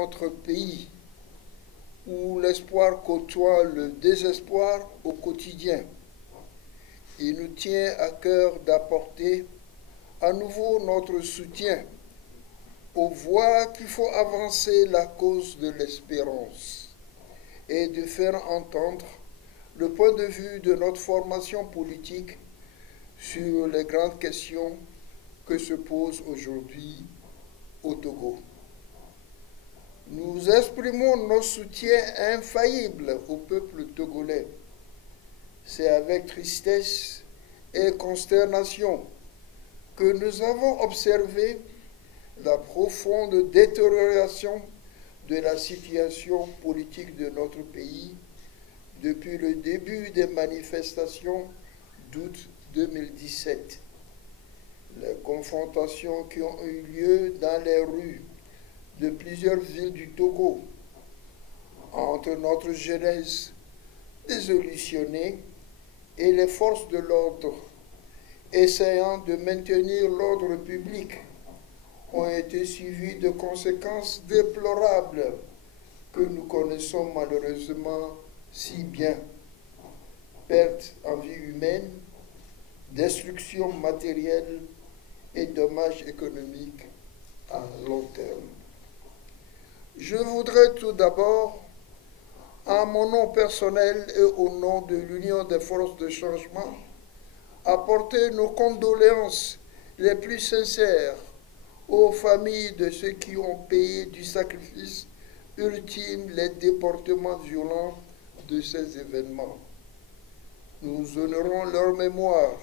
notre pays, où l'espoir côtoie le désespoir au quotidien. Il nous tient à cœur d'apporter à nouveau notre soutien aux voix qu'il faut avancer la cause de l'espérance et de faire entendre le point de vue de notre formation politique sur les grandes questions que se posent aujourd'hui au Togo. Nous exprimons nos soutiens infaillibles au peuple togolais. C'est avec tristesse et consternation que nous avons observé la profonde détérioration de la situation politique de notre pays depuis le début des manifestations d'août 2017. Les confrontations qui ont eu lieu dans les rues de plusieurs villes du Togo entre notre jeunesse désolutionnée et les forces de l'ordre essayant de maintenir l'ordre public ont été suivies de conséquences déplorables que nous connaissons malheureusement si bien. Perte en vie humaine, destruction matérielle et dommages économiques à long terme. Je voudrais tout d'abord, en mon nom personnel et au nom de l'Union des forces de changement, apporter nos condoléances les plus sincères aux familles de ceux qui ont payé du sacrifice ultime les déportements violents de ces événements. Nous honorons leur mémoire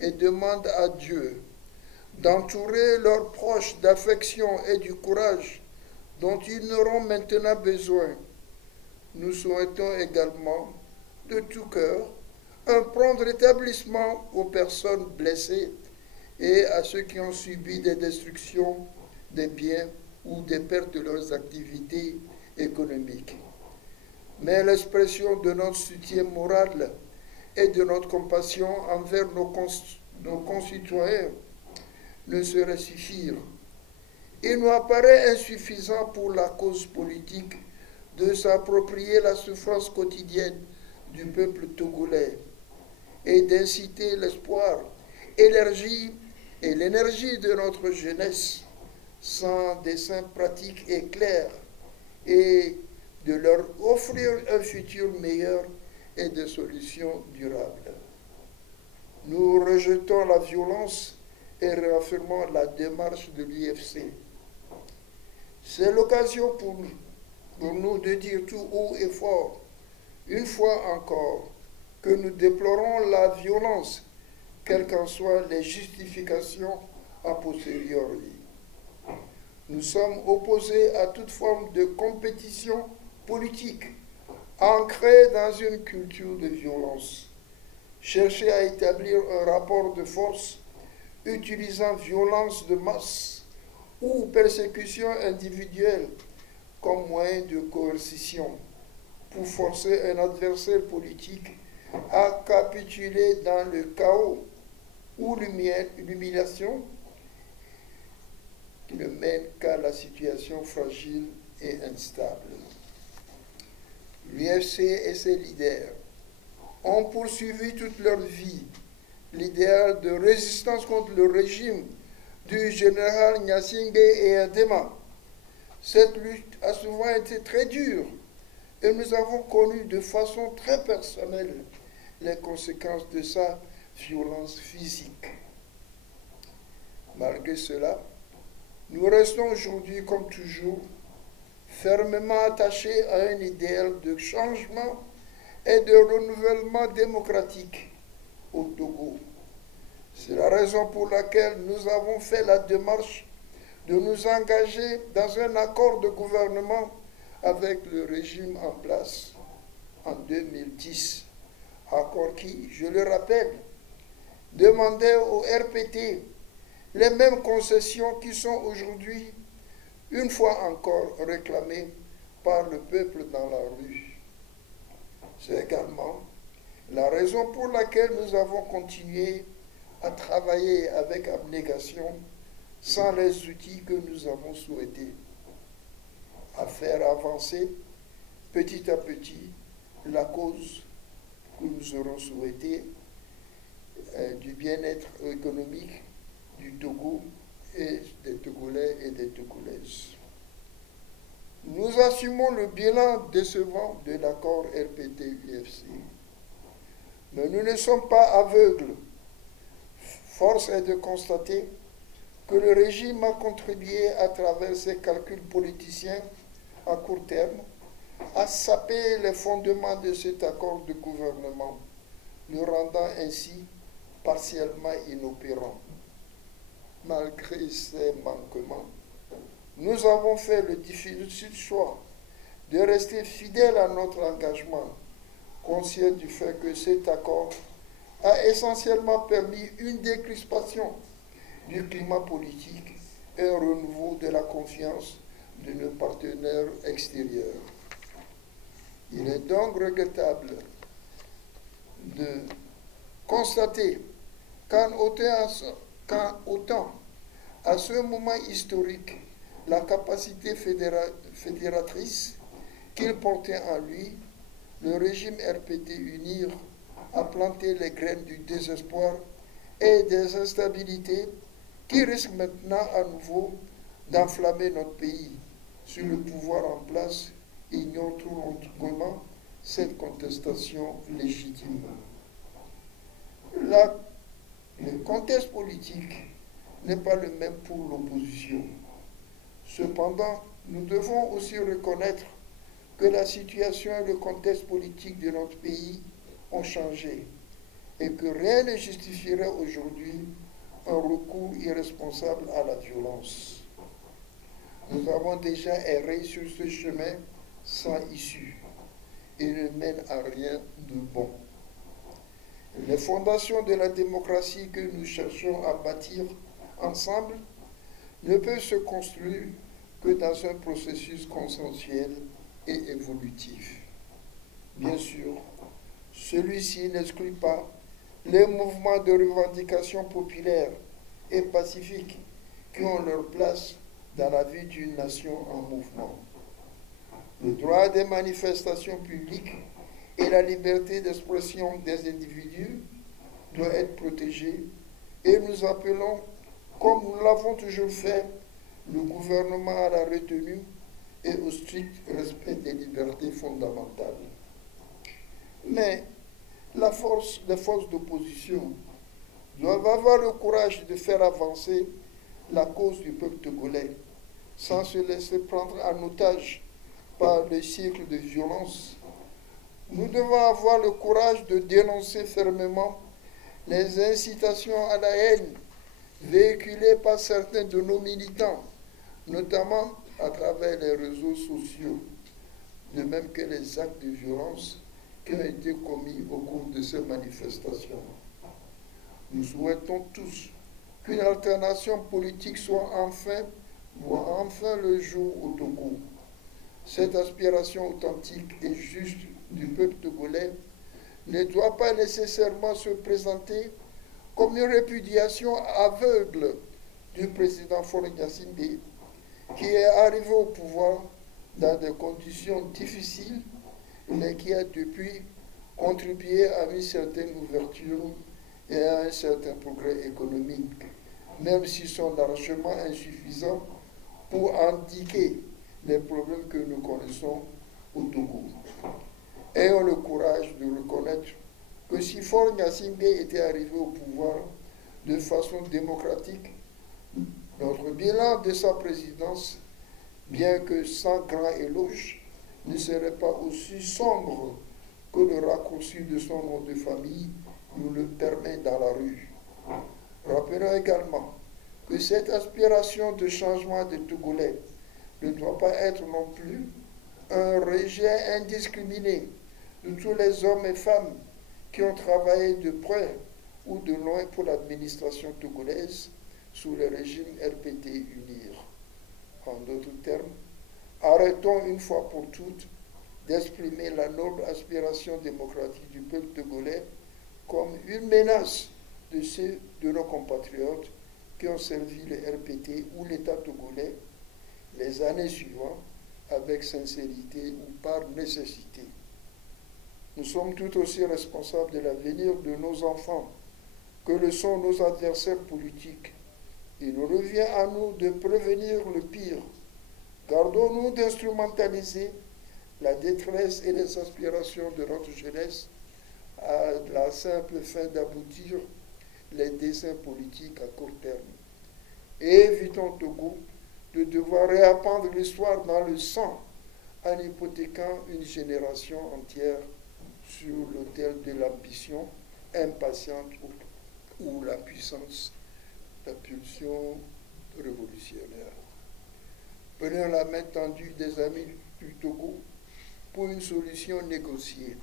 et demandons à Dieu d'entourer leurs proches d'affection et du courage dont ils n'auront maintenant besoin. Nous souhaitons également, de tout cœur, un prompt rétablissement aux personnes blessées et à ceux qui ont subi des destructions des biens ou des pertes de leurs activités économiques. Mais l'expression de notre soutien moral et de notre compassion envers nos concitoyens ne saurait suffire. Il nous apparaît insuffisant pour la cause politique de s'approprier la souffrance quotidienne du peuple togolais et d'inciter l'espoir et l'énergie de notre jeunesse sans dessein pratique et clair et de leur offrir un futur meilleur et des solutions durables. Nous rejetons la violence et réaffirmons la démarche de l'UFC. C'est l'occasion pour nous de dire tout haut et fort, une fois encore, que nous déplorons la violence, quelles qu'en soient les justifications a posteriori. Nous sommes opposés à toute forme de compétition politique ancrée dans une culture de violence. Chercher à établir un rapport de force utilisant violence de masse ou persécution individuelle comme moyen de coercition pour forcer un adversaire politique à capituler dans le chaos ou l'humiliation qui ne mène qu'à la situation fragile et instable. L'UFC et ses leaders ont poursuivi toute leur vie l'idéal de résistance contre le régime du général Gnassingbé et Adema. Cette lutte a souvent été très dure et nous avons connu de façon très personnelle les conséquences de sa violence physique. Malgré cela, nous restons aujourd'hui, comme toujours, fermement attachés à un idéal de changement et de renouvellement démocratique au Togo. C'est la raison pour laquelle nous avons fait la démarche de nous engager dans un accord de gouvernement avec le régime en place en 2010. Accord qui, je le rappelle, demandait au RPT les mêmes concessions qui sont aujourd'hui, une fois encore, réclamées par le peuple dans la rue. C'est également la raison pour laquelle nous avons continué à travailler avec abnégation sans les outils que nous avons souhaités. faire avancer petit à petit la cause que nous aurons souhaitée du bien-être économique du Togo et des Togolais et des Togolaises. Nous assumons le bilan décevant de l'accord RPT-UFC. Mais nous ne sommes pas aveugles. Force est de constater que le régime a contribué à travers ses calculs politiciens à court terme à saper les fondements de cet accord de gouvernement, le rendant ainsi partiellement inopérant. Malgré ces manquements, nous avons fait le difficile choix de rester fidèles à notre engagement, conscients du fait que cet accord a essentiellement permis une décrispation du climat politique et un renouveau de la confiance de nos partenaires extérieurs. Il est donc regrettable de constater qu'en autant, à ce moment historique, la capacité fédératrice qu'il portait en lui, le régime RPT UNIR a planté les graines du désespoir et des instabilités qui risquent maintenant à nouveau d'enflammer notre pays si le pouvoir en place ignore tout autrement cette contestation légitime. Le contexte politique n'est pas le même pour l'opposition. Cependant, nous devons aussi reconnaître que la situation et le contexte politique de notre pays ont changé et que rien ne justifierait aujourd'hui un recours irresponsable à la violence. Nous avons déjà erré sur ce chemin sans issue et ne mène à rien de bon. Les fondations de la démocratie que nous cherchons à bâtir ensemble ne peuvent se construire que dans un processus consensuel et évolutif. Bien sûr, celui-ci n'exclut pas les mouvements de revendication populaire et pacifiques qui ont leur place dans la vie d'une nation en mouvement. Le droit des manifestations publiques et la liberté d'expression des individus doit être protégée et nous appelons, comme nous l'avons toujours fait, le gouvernement à la retenue et au strict respect des libertés fondamentales. Mais les forces d'opposition doivent avoir le courage de faire avancer la cause du peuple togolais sans se laisser prendre en otage par le cycle de violence. Nous devons avoir le courage de dénoncer fermement les incitations à la haine véhiculées par certains de nos militants, notamment à travers les réseaux sociaux, de même que les actes de violence qui ont été commis au cours de ces manifestations. Nous souhaitons tous qu'une alternation politique voit enfin le jour au Togo. Cette aspiration authentique et juste du peuple togolais ne doit pas nécessairement se présenter comme une répudiation aveugle du président Faure Gnassingbé, qui est arrivé au pouvoir dans des conditions difficiles, mais qui a depuis contribué à une certaine ouverture et à un certain progrès économique, même s'ils sont largement insuffisants pour indiquer les problèmes que nous connaissons au Togo. Ayons le courage de reconnaître que si Faure Gnassingbé était arrivé au pouvoir de façon démocratique, notre bilan de sa présidence, bien que sans grand éloge, ne serait pas aussi sombre que le raccourci de son nom de famille nous le permet dans la rue. Rappelons également que cette aspiration de changement des Togolais ne doit pas être non plus un rejet indiscriminé de tous les hommes et femmes qui ont travaillé de près ou de loin pour l'administration togolaise sous le régime RPT-UNIR. En d'autres termes, arrêtons une fois pour toutes d'exprimer la noble aspiration démocratique du peuple togolais comme une menace de ceux de nos compatriotes qui ont servi le RPT ou l'État togolais les années suivantes avec sincérité ou par nécessité. Nous sommes tout aussi responsables de l'avenir de nos enfants que le sont nos adversaires politiques. Il nous revient à nous de prévenir le pire. Gardons-nous d'instrumentaliser la détresse et les aspirations de notre jeunesse à la simple fin d'aboutir les desseins politiques à court terme. Et évitons Togo de devoir réapprendre l'histoire dans le sang en hypothéquant une génération entière sur l'autel de l'ambition impatiente ou la puissance, la pulsion révolutionnaire. Prenons la main tendue des amis du Togo pour une solution négociée.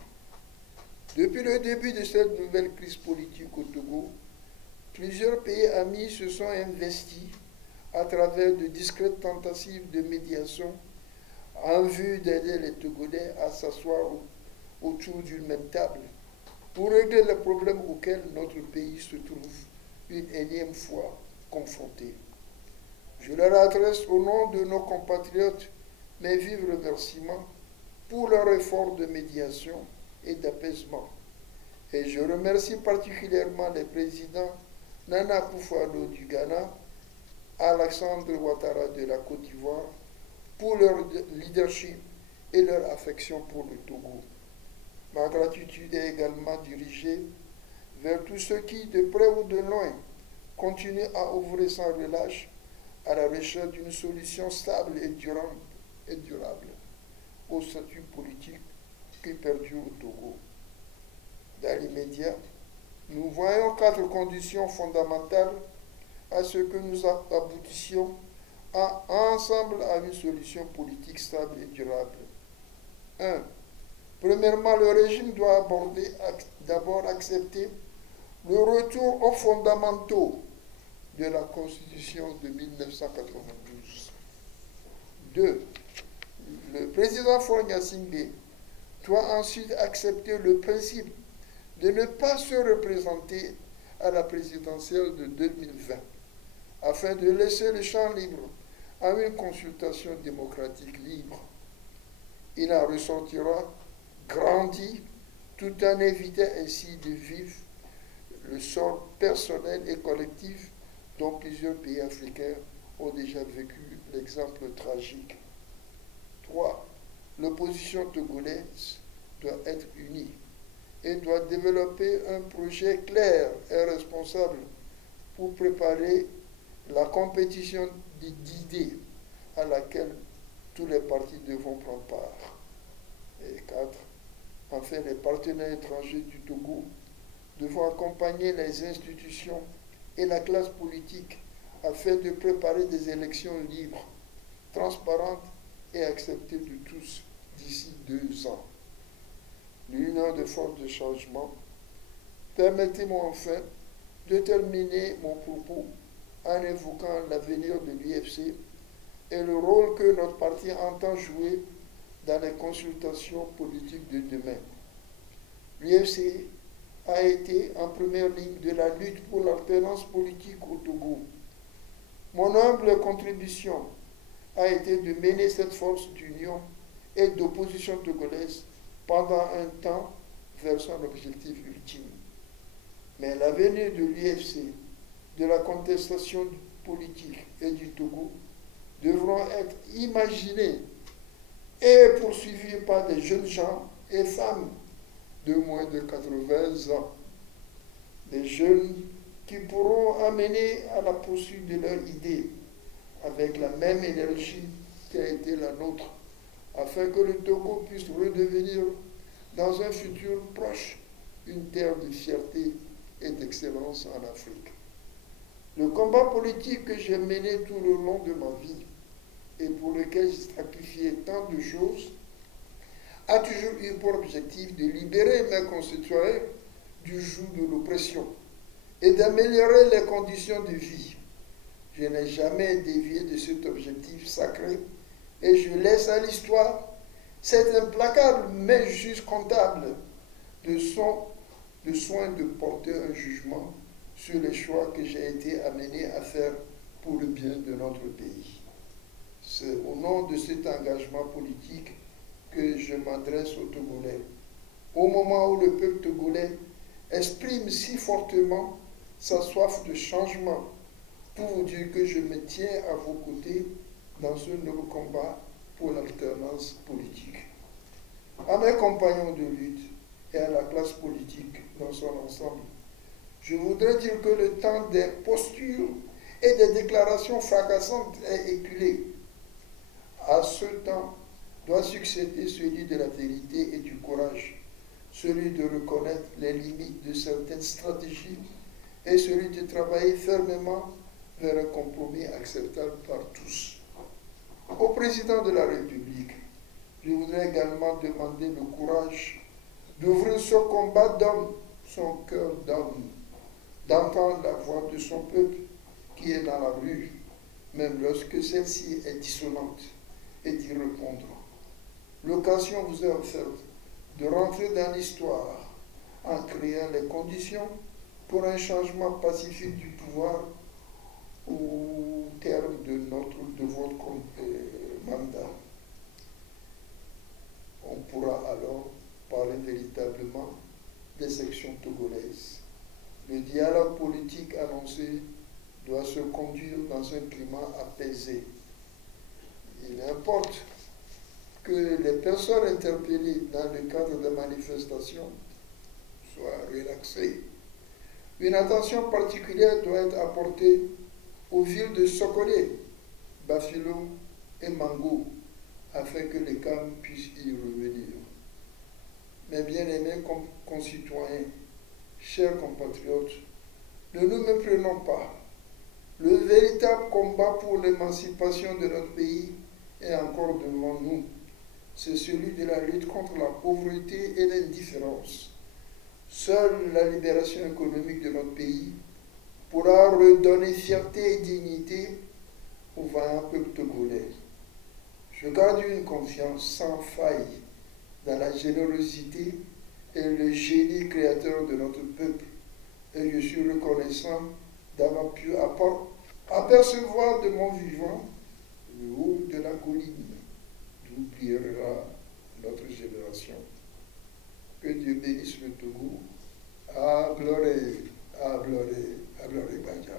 Depuis le début de cette nouvelle crise politique au Togo, plusieurs pays amis se sont investis à travers de discrètes tentatives de médiation en vue d'aider les Togolais à s'asseoir autour d'une même table pour régler les problèmes auxquels notre pays se trouve une énième fois confronté. Je leur adresse au nom de nos compatriotes mes vifs remerciements pour leur effort de médiation et d'apaisement. Et je remercie particulièrement les présidents Nana Akufo-Addo du Ghana, Alassane Ouattara de la Côte d'Ivoire pour leur leadership et leur affection pour le Togo. Ma gratitude est également dirigée vers tous ceux qui, de près ou de loin, continuent à ouvrir sans relâche à la recherche d'une solution stable et durable au statut politique qui perdure au Togo. Dans l'immédiat, nous voyons 4 conditions fondamentales à ce que nous aboutissions ensemble à une solution politique stable et durable. 1. Premièrement, le régime doit d'abord accepter le retour aux fondamentaux de la Constitution de 1992. 2. Le président Faure Gnassingbé doit ensuite accepter le principe de ne pas se représenter à la présidentielle de 2020, afin de laisser le champ libre à une consultation démocratique libre. Il en ressortira grandi tout en évitant ainsi de vivre le sort personnel et collectif dont plusieurs pays africains ont déjà vécu l'exemple tragique. 3. L'opposition togolaise doit être unie et doit développer un projet clair et responsable pour préparer la compétition d'idées à laquelle tous les partis devront prendre part. Et 4. Enfin, les partenaires étrangers du Togo devront accompagner les institutions et la classe politique afin de préparer des élections libres, transparentes et acceptées de tous d'ici 2 ans. L'union des forces de changement. Permettez-moi enfin de terminer mon propos en évoquant l'avenir de l'UFC et le rôle que notre parti entend jouer dans les consultations politiques de demain. L'UFC a été en première ligne de la lutte pour l'alternance politique au Togo. Mon humble contribution a été de mener cette force d'union et d'opposition togolaise pendant un temps vers son objectif ultime. Mais l'avenir de l'UFC, de la contestation politique et du Togo devront être imaginés et poursuivis par des jeunes gens et femmes de moins de 80 ans. Des jeunes qui pourront amener à la poursuite de leurs idées avec la même énergie qui a été la nôtre, afin que le Togo puisse redevenir, dans un futur proche, une terre de fierté et d'excellence en Afrique. Le combat politique que j'ai mené tout le long de ma vie et pour lequel j'ai sacrifié tant de choses a toujours eu pour objectif de libérer mes concitoyens du joug de l'oppression et d'améliorer les conditions de vie. Je n'ai jamais dévié de cet objectif sacré et je laisse à l'histoire cet implacable mais juste comptable de soin de porter un jugement sur les choix que j'ai été amené à faire pour le bien de notre pays. C'est au nom de cet engagement politique que je m'adresse aux Togolais. Au moment où le peuple togolais exprime si fortement sa soif de changement, pour vous dire que je me tiens à vos côtés dans ce nouveau combat pour l'alternance politique. À mes compagnons de lutte et à la classe politique dans son ensemble, je voudrais dire que le temps des postures et des déclarations fracassantes est éculé. À ce temps doit succéder celui de la vérité et du courage, celui de reconnaître les limites de certaines stratégies et celui de travailler fermement vers un compromis acceptable par tous. Au président de la République, je voudrais également demander le courage d'ouvrir ce combat d'homme, son cœur d'homme, d'entendre la voix de son peuple qui est dans la rue, même lorsque celle-ci est dissonante, et d'y répondre. L'occasion vous est offerte de rentrer dans l'histoire en créant les conditions pour un changement pacifique du pouvoir au terme de votre mandat. On pourra alors parler véritablement des sections togolaises. Le dialogue politique annoncé doit se conduire dans un climat apaisé. Il importe que les personnes interpellées dans le cadre de manifestations soient relaxées. Une attention particulière doit être apportée aux villes de Sokolé, Bafilo et Mango, afin que les calmes puissent y revenir. Mes bien-aimés concitoyens, chers compatriotes, ne nous méprenons pas. Le véritable combat pour l'émancipation de notre pays est encore devant nous. C'est celui de la lutte contre la pauvreté et l'indifférence. Seule la libération économique de notre pays pourra redonner fierté et dignité au vaillant peuple togolais. Je garde une confiance sans faille dans la générosité et le génie créateur de notre peuple, et je suis reconnaissant d'avoir pu apercevoir de mon vivant le haut de la colline d'où brillera notre génération. Que Dieu bénisse le Togo. À gloire, à gloire, à gloire, Banja.